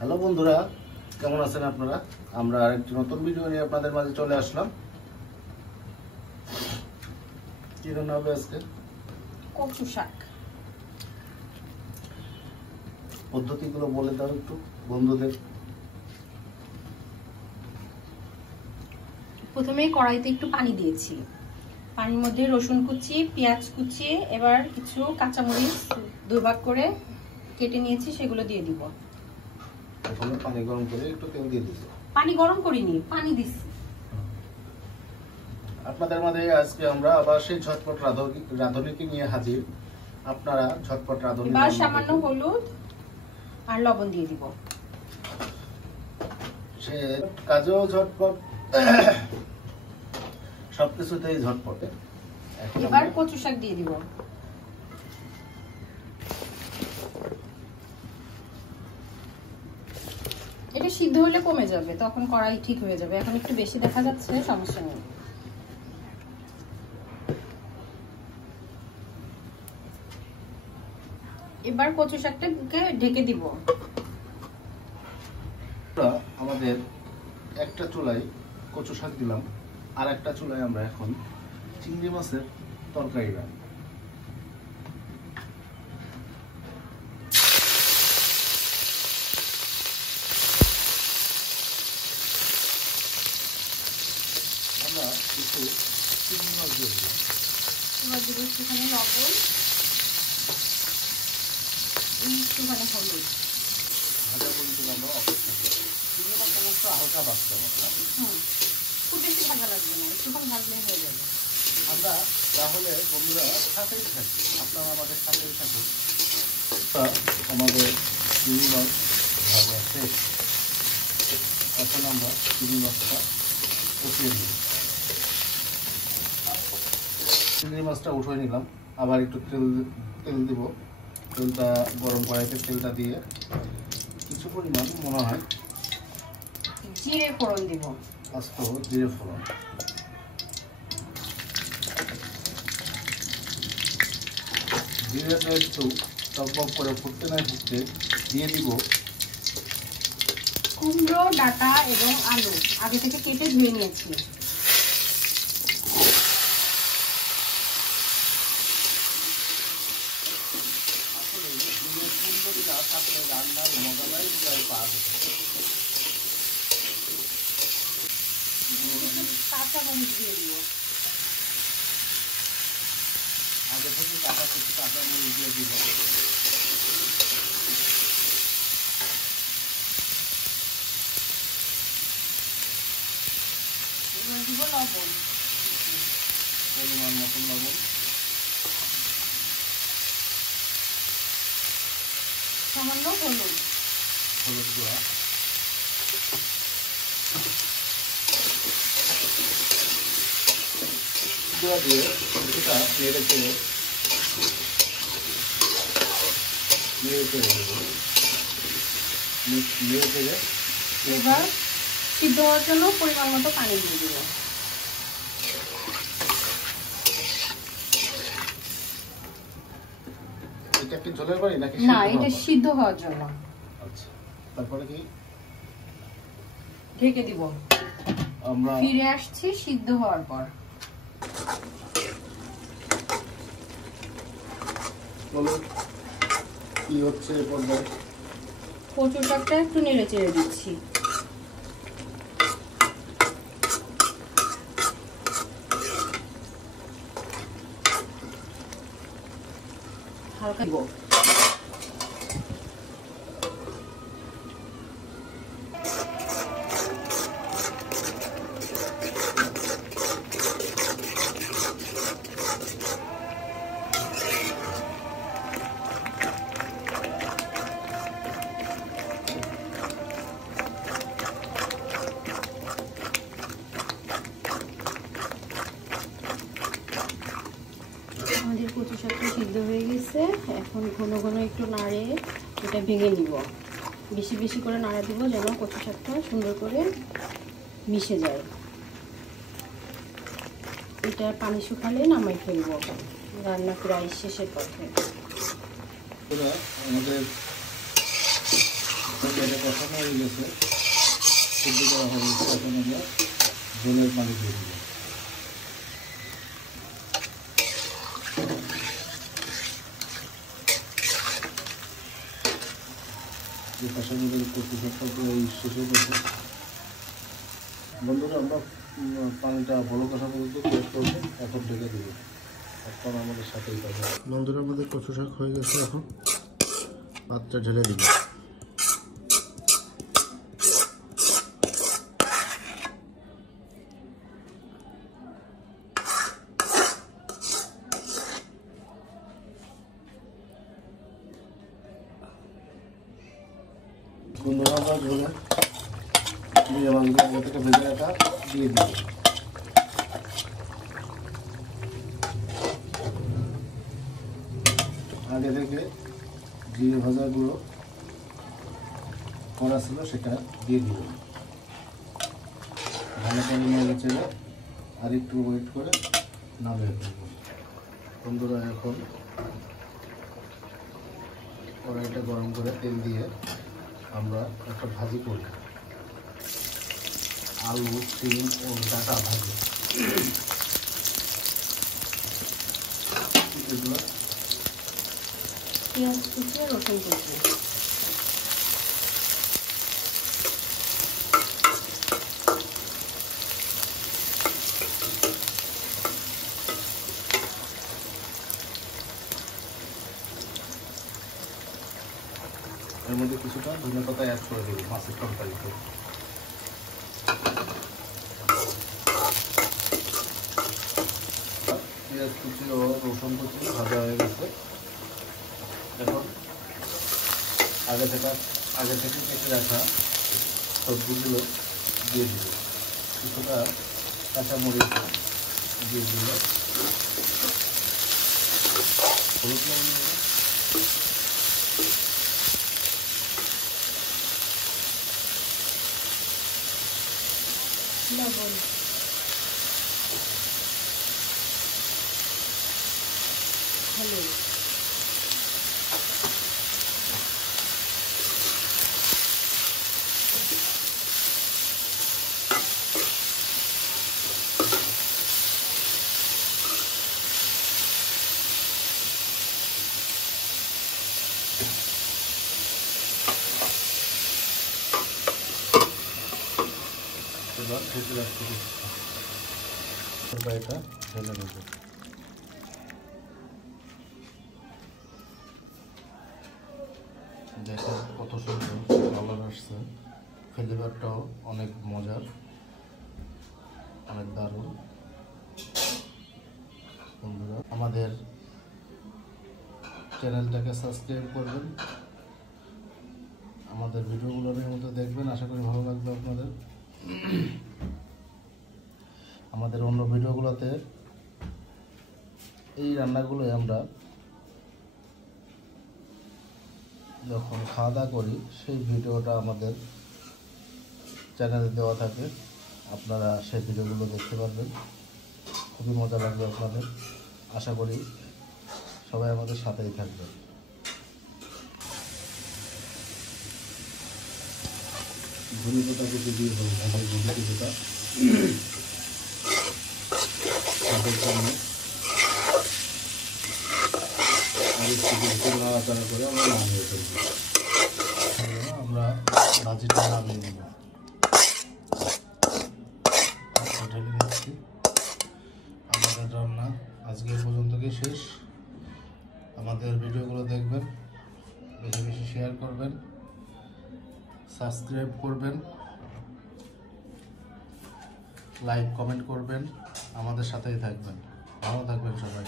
Hello বন্ধুরা, কেমন আছেন আপনারা? আমরা আরেকটি নতুন ভিডিও নিয়ে আপনাদের মাঝে চলে আসলাম। কি রান্না হবে আজকে? কচু শাক। পদ্ধতিগুলো বলে দাও একটু বন্ধুদের। প্রথমেই কড়াইতে একটু পানি দিয়েছি, পানির মধ্যে রসুন কুচি, পেঁয়াজ কুচি, এবার কিছু কাঁচামরিচ দুভাগ করে কেটে নিয়েছি, সেগুলো দিয়ে দিব। প্রথমে পানি গরম করে একটু তেল দিয়ে দিচ্ছি। পানি গরম করিনি, পানি দিচ্ছি। আপনাদের মাঝে আজকে আমরা আবার সেই ঝটপট রাঁধুনিকে নিয়ে হাজির। আপনারা ঝটপট রাঁধুনি। এবার সামান্য হলুদ আর লবণ দিয়ে দিব। সে কাজেও ঝটপট, সবকিছুতেই ঝটপটে। এবার কচু শাক দিয়ে দিব। এটা সিদ্ধ হলে কমে যাবে, তখন কড়াই ঠিক হয়ে যাবে। এখন একটু বেশি দেখা যাচ্ছে, সমস্যা নেই। এবার কচু শাকটাকে ঢেকে দিব। আমাদের একটা চুলায় কচু শাক দিলাম, আর একটা চুলায় আমরা এখন চিংড়ি মাছের তরকারি রাখবো। আমরা কিছু চিংড়ি মাছ দিয়ে দিলাম। এবার দিব একটুখানি লবণ, একটুখানি হলুদ। ভাজা পর্যন্ত আমরা অপেক্ষা করি। চিংড়ি মাছ অবশ্য হালকা ভাজতে হবে না, খুব বেশি ভাজা লাগবে না, একটুখানি ভাজলেই হয়ে যাবে। আমরা তাহলে বন্ধুরা সাথেই থাকি, আপনারা আমাদের সাথেই থাকুন। আমাদের চিংড়ি মাছ ভাজা শেষ। এখন আমরা চিংড়ি মাছটা উঠিয়ে নিই। চিংড়ি মাছটা উঠিয়ে নিলাম, আবার একটু তেল দিব। তেলটা গরম কড়াইতে তেলটা দিয়ে কিছু পরিমাণ মনে হয় জিরে ফোড়ন দিব। আস্ত জিরে ফোড়ন, জিরেটা একটু টকবক করে ফুটতে না ফুটতে দিয়ে দিব কুমড়ো ডাঁটা এবং আলু আগে থেকে কেটে ধুয়ে নিয়েছি। রান্নার মজাটাই পাওয়া যেত। কাঁচা মরিচ দিয়ে দিব। আগে থেকে কিছু কাঁচা মরিচ দিয়ে দিব। এবার দিব লবণ, পরিমাণ মতন লবণ, সামান্য হলুদ, হলুদ গুঁড়া, গুঁড়া দিয়ে কিছুটা নেড়ে চেড়ে এবার সিদ্ধ হওয়ার জন্য পরিমাণ মতো পানি দিয়ে দিব। এটা কি ঝোলের বাড়ি নাকি? না, এটা সিদ্ধ হওয়ার জন্য। আচ্ছা, তারপরে কি ঢেকে দিব। আমরা ফিরে আসছি সিদ্ধ হওয়ার পর। বলো কি হচ্ছে পর্যায়ে? কচু শাকটা একটু নেড়ে চেড়ে দিচ্ছি। হালকা দিব। আমাদের কচু শাকটা সিদ্ধ হয়ে গেছে। এখন ঘন ঘন একটু নাড়ে এটা ভেঙে নিব। বেশি বেশি করে নাড়া দিব যেন কচু শাকটা সুন্দর করে মিশে যায়। এটা পানি শুকালে নামাই ফেলবো, রান্না প্রায় শেষের পথে। আমাদের এটা কষানো হয়ে গেছে, সিদ্ধ করা হয়ে গেছে। এখন আমরা ঝোলের পানি দিয়ে দিব। যে কষানোদের কচু শাকটা পুরো শেষ হয়ে গেছে। বন্ধুরা, আমরা পানিটা ভালো কষা পর্যন্ত ওয়েট করবো। এখন ঢেকে দেবো, এখন আমাদের সাথেই পাবে। বন্ধুরা, আমাদের কচু শাক হয়ে গেছে। এখন পাত্রে ঢেলে দিব। বন্ধুরা, আমরা ঝোলে দিয়ে মাছগুলো আগে থেকে ভেজে রাখা দিয়ে দিব। আগে থেকে জিরে ভাজাগুলো করা ছিল সেটা দিয়ে দিব। ভালো করে নিয়ে ছেড়ে আর একটু ওয়েট করে নামিয়ে ফেলব। বন্ধুরা, এখন কড়াইটা গরম করে তেল দিয়ে আমরা একটা ভাজি করি। আলু, সিম ও ডাটা ভাজি। এগুলো পেঁয়াজ কুচি আর রসুন কুচি। এর মধ্যে কিছুটা ধনেপাতা অ্যাড করে দেবো মাছের তরকারিতে। পেঁয়াজ কুচি ও রসুন কুচি ভাজা হয়ে গেছে। এখন আগে থেকে কেটে রাখা সবজিগুলো দিয়ে দিব। কিছুটা কাঁচামরিচ দিয়ে দিল, হলুদ লবণ দেব, লবণ, হলুদ, এবার ঢেকে রাখতে এটা ঢেলে নেব। দেখেন কত সুন্দর কালার আসছে। ফ্লেভারটাও অনেক মজার, অনেক দারুণ। বন্ধুরা, আমাদের চ্যানেলটাকে সাবস্ক্রাইব করবেন, আমাদের ভিডিওগুলো নিয়মিত দেখবেন। আশা করি ভালো লাগবে আপনাদের। আমাদের অন্য ভিডিওগুলোতে এই রান্নাগুলোই আমরা যখন খাওয়া দাওয়া করি সেই ভিডিওটা আমাদের চ্যানেলে দেওয়া থাকে। আপনারা সেই ভিডিওগুলো দেখতে পারবেন, খুবই মজা লাগবে আপনাদের। আশা করি সবাই আমাদের সাথেই থাকবেন। ধনেপাতা কুচি দিয়ে হবে ধনেপাতা নাড়াচাড়া করে আমরা নামিয়ে ফেলব। আমরা ভাজিটা নামিয়ে নেব। ঢেলে নিচ্ছি। আমাদের রান্না আজকে পর্যন্তই শেষ। আমাদের ভিডিওগুলো দেখবেন, বেশি বেশি শেয়ার করবেন, সাবস্ক্রাইব করবেন, লাইক কমেন্ট করবেন, আমাদের সাথেই থাকবেন। ভালো থাকবেন সবাই।